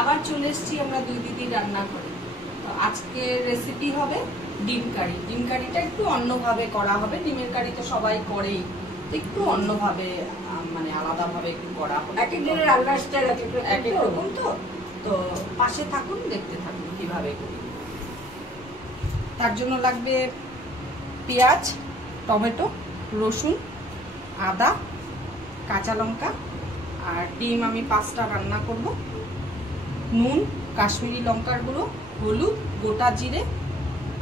আবার চলে এসেছি আমরা দুই দিদি রান্না করে। তো আজকে রেসিপি হবে ডিম কারি। ডিম কারিটা একটু অন্যভাবে করা হবে। ডিমের কারি তো সবাই করেই, একটু অন্যভাবে মানে আলাদাভাবে একটু করা হবে। এক এক দিনের রান্নার স্টাইল এক এক রকম তো। তো পাশে থাকুন, দেখতে থাকুন কিভাবে করি। তার জন্য লাগবে পেঁয়াজ, টমেটো, রসুন, আদা, কাঁচা লঙ্কা, আর ডিম আমি 5টা রান্না করব, নুন, কাশ্মীরি লঙ্কার গুঁড়ো, হলুদ, গোটা জিরে,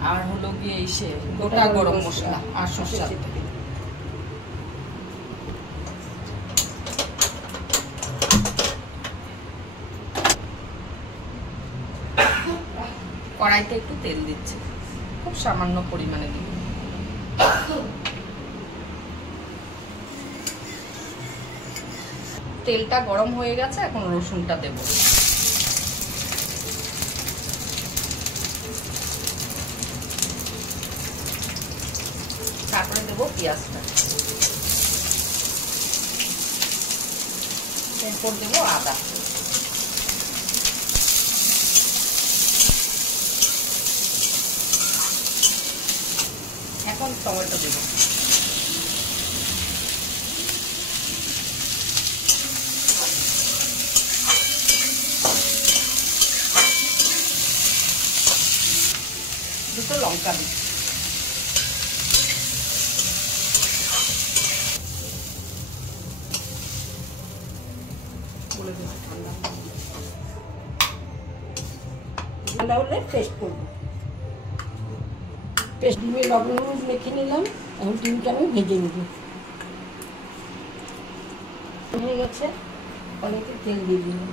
আর হলো গিয়ে এসে গোটা গরম মশলা আর সরষের তেল। কড়াইতে একটু তেল দিচ্ছি, খুব সামান্য পরিমাণে দিব। তেলটা গরম হয়ে গেছে, এখন রসুনটা দেব। তারপরে দেব পেঁয়াজটা, এরপর দেব আদা, এখন টমেটো দেব। দুটো লঙ্কা দিই। ঠান্ডা হলে পেস্ট করবো। পেস্ট দিয়ে লবণ হলুদ মেখে নিলাম। এখন ডিমটা আমি ভেজে নেব। হয়ে গেছে, অনেকে তেল দিয়ে দিলাম।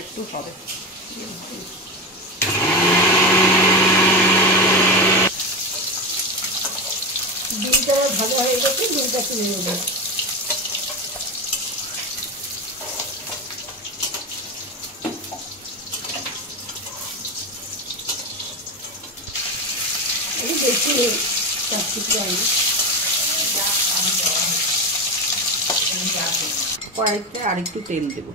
একটু হবে, ডিমটা ভালো হয়ে গেছে, ডিমটা তুলে নেব। এই বেশি কড়াইতে আর একটু তেল দেব।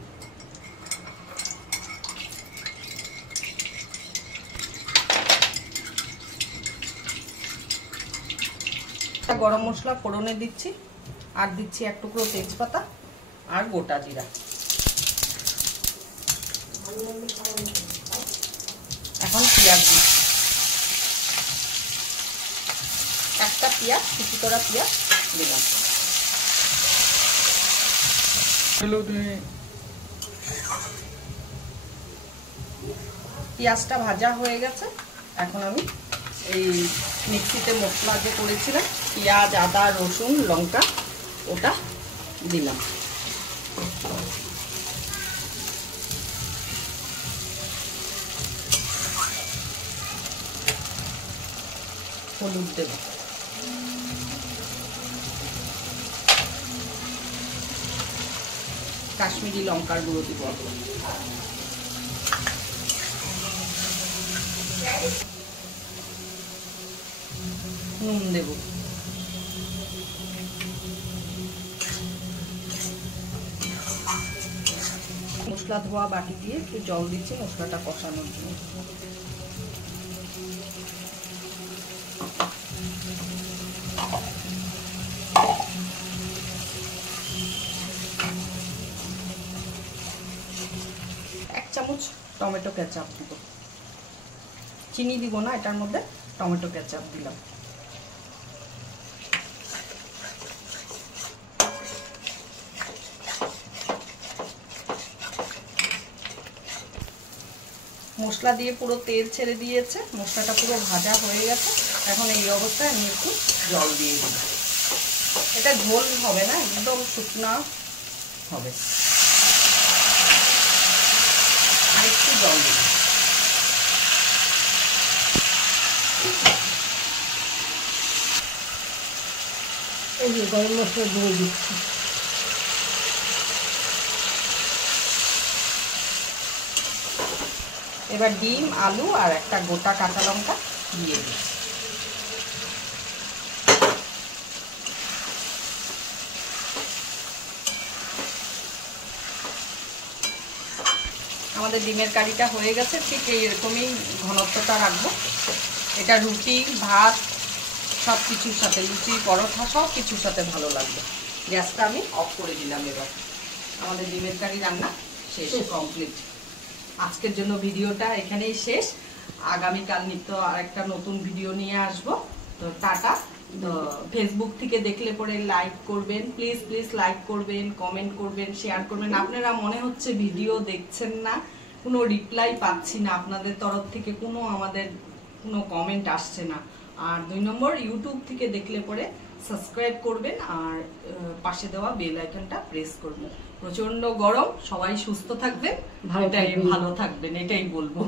গরম মশলা ফোড়নে দিচ্ছি, আর দিচ্ছি এক টুকরো তেজপাতা আর গোটা জিরা। এখন পেঁয়াজ দিচ্ছি, একটা পেঁয়াজ, কুচি করা পেঁয়াজ দিলাম। পেঁয়াজটা ভাজা হয়ে গেছে, এখন আমি এই মিক্সিতে মশলা যে করেছিলাম পেঁয়াজ, আদা, রসুন, লঙ্কা, ওটা দিলাম। হলুদ দেব, কাশ্মীরি লঙ্কার গুঁড়ো দিব, নুন দেব, মশলা ধোয়া বাটি দিয়ে একটু জল দিচ্ছি মশলাটা কষানোর জন্য। এক চামচ টমেটো কেচাপ দিব, চিনি দিব না এটার মধ্যে, টমেটো কেচাপ দিলাম। মশলা দিয়ে পুরো তেল ছেড়ে দিয়েছে, মশলাটা পুরো ভাজা হয়ে গেছে। এখন এই অবস্থায় আমি একটু জল দিয়ে দিই। এটা ঝোল হবে না, একদম শুকনা হবে। আর একটু জল দিই। এই যে গরম মশলা দিয়ে দিচ্ছি। এবার ডিম, আলু আর একটা গোটা কাঁচা লঙ্কা দিয়ে দিই। আমাদের ডিমের কারিটা হয়ে গেছে, ঠিক এইরকমই ঘনত্বটা রাখবো। এটা রুটি, ভাত সব কিছুর সাথে, লুচি, পরোটা সব কিছুর সাথে ভালো লাগবে। গ্যাসটা আমি অফ করে দিলাম। এবার আমাদের ডিমের কারি রান্না শেষ, কমপ্লিট। আজকের জন্য ভিডিওটা এখানেই শেষ। আগামীকাল নিত্য আরেকটা নতুন ভিডিও নিয়ে আসবো। তো টাটা। তো ফেসবুক থেকে দেখলে পরে লাইক করবেন, প্লিজ প্লিজ লাইক করবেন, কমেন্ট করবেন, শেয়ার করবেন। আপনারা মনে হচ্ছে ভিডিও দেখছেন না, কোনো রিপ্লাই পাচ্ছি না আপনাদের তরফ থেকে, আমাদের কোনো কমেন্ট আসছে না। আর 2 নম্বর, ইউটিউব থেকে দেখলে পরে সাবস্ক্রাইব করবেন আর পাশে দেওয়া বেল আইকনটা প্রেস করবেন। প্রচন্ড গরম, সবাই সুস্থ থাকবেন, ভালো থাকবেন, এটাই বলবো।